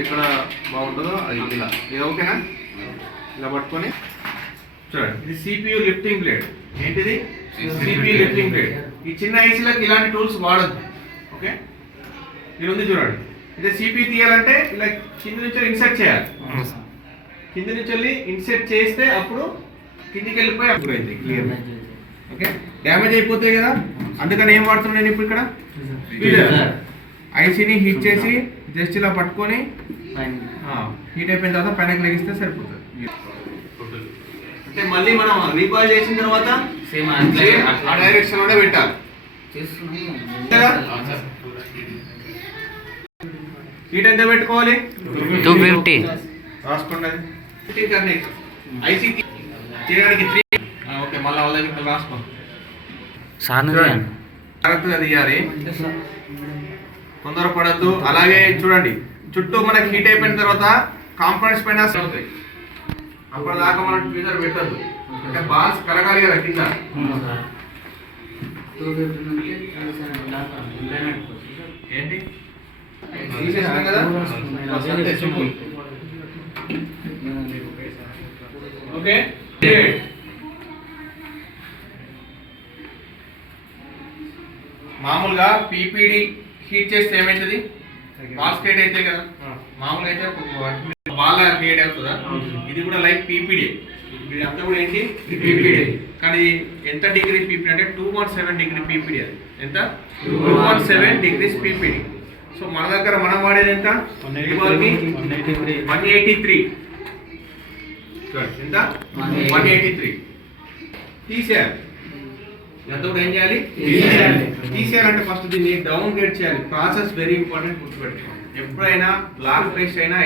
ఎక్కడ బాగుంటుందో అది ఇలా ఇది ఓకేనా. ఇలా పట్టుకొని చూడండి, ఇది సిపియు లిఫ్టింగ్ ప్లేట్. ఏంటిది? CPU lifting plate. ఈ చిన్న ఐసీలకు ఇలాంటి టూల్స్ వాడద్దు. ఓకే, ఇది ఉంది చూడండి. ఇదే సిపియు తీయాలంటే ఇలా కింది నుంచి ఇన్సర్ట్ చేయాలి. కింది నుంచి వెళ్ళి ఇన్సర్ట్ చేస్తే అప్పుడు కిందికి వెళ్ళిపోయి అప్పుడు అయింది క్లియర్. ఓకే, డ్యామేజ్ అయిపోతాయి కదా, అందుకని ఏం వాడుతున్నాను నేను ఇప్పుడు ఇక్కడ ఐసీని హీట్ చేసి జస్ట్ ఇలా పట్టుకొని హీట్ అయిపోయిన తర్వాత పైనకి లెగిస్తే సరిపోతుంది. అంటే మళ్ళీ మనం రీబాయిల్ చేసిన తర్వాత సేమ్ ఆ డైరెక్షన్ లోనే పెట్టాలి. హీట్ ఎంత పెట్టుకోవాలి? 250 రాసుకోండి. ఐసీ చేయడానికి 3. ఓకే, మళ్ళీ వాళ్ళ దగ్గర రాసుకోండి. జాగ్రత్తగా తీయాలి, తొందరపడద్దు. అలాగే చూడండి, చుట్టూ మనకి హీట్ అయిపోయిన తర్వాత కాంపౌండ్స్ పైన అవుతాయి. అప్పటిదాకా మనం ట్వీజర్ పెట్టద్దు, అంటే బాల్స్ కరగాలి కదా కింద. ఏంటి తీసేసినాం కదా. ఓకే, మామూలుగా పీపీడి హీట్ చేస్తే ఏమవుతుంది? బాల్స్ క్రియేట్ అవుతాయి కదా. మామూలుగా అయితే బాల్ క్రియేట్ అవుతుందా? ఇది కూడా లైక్ పీపీడి. ఇది అంతా కూడా ఏంటి? పీపీడి. కానీ ఎంత డిగ్రీ పీపీడి అంటే 217 డిగ్రీ పీపీడి. అది ఎంత? 217 డిగ్రీస్ పీపీడి. సో మన దగ్గర మనం వాడేది ఎంత? 183. ఎంత? 183. తీసేయాలి. ఇదంతా కూడా ఏం చేయాలి? తీసేయాలంటే ఫస్ట్ దీన్ని డౌన్ గ్రేడ్ చేయాలి. ప్రాసెస్ వెరీ ఇంపార్టెంట్, గుర్తుపెట్టుకోండి. ఎప్పుడైనా బ్లాక్ పేస్ట్ అయినా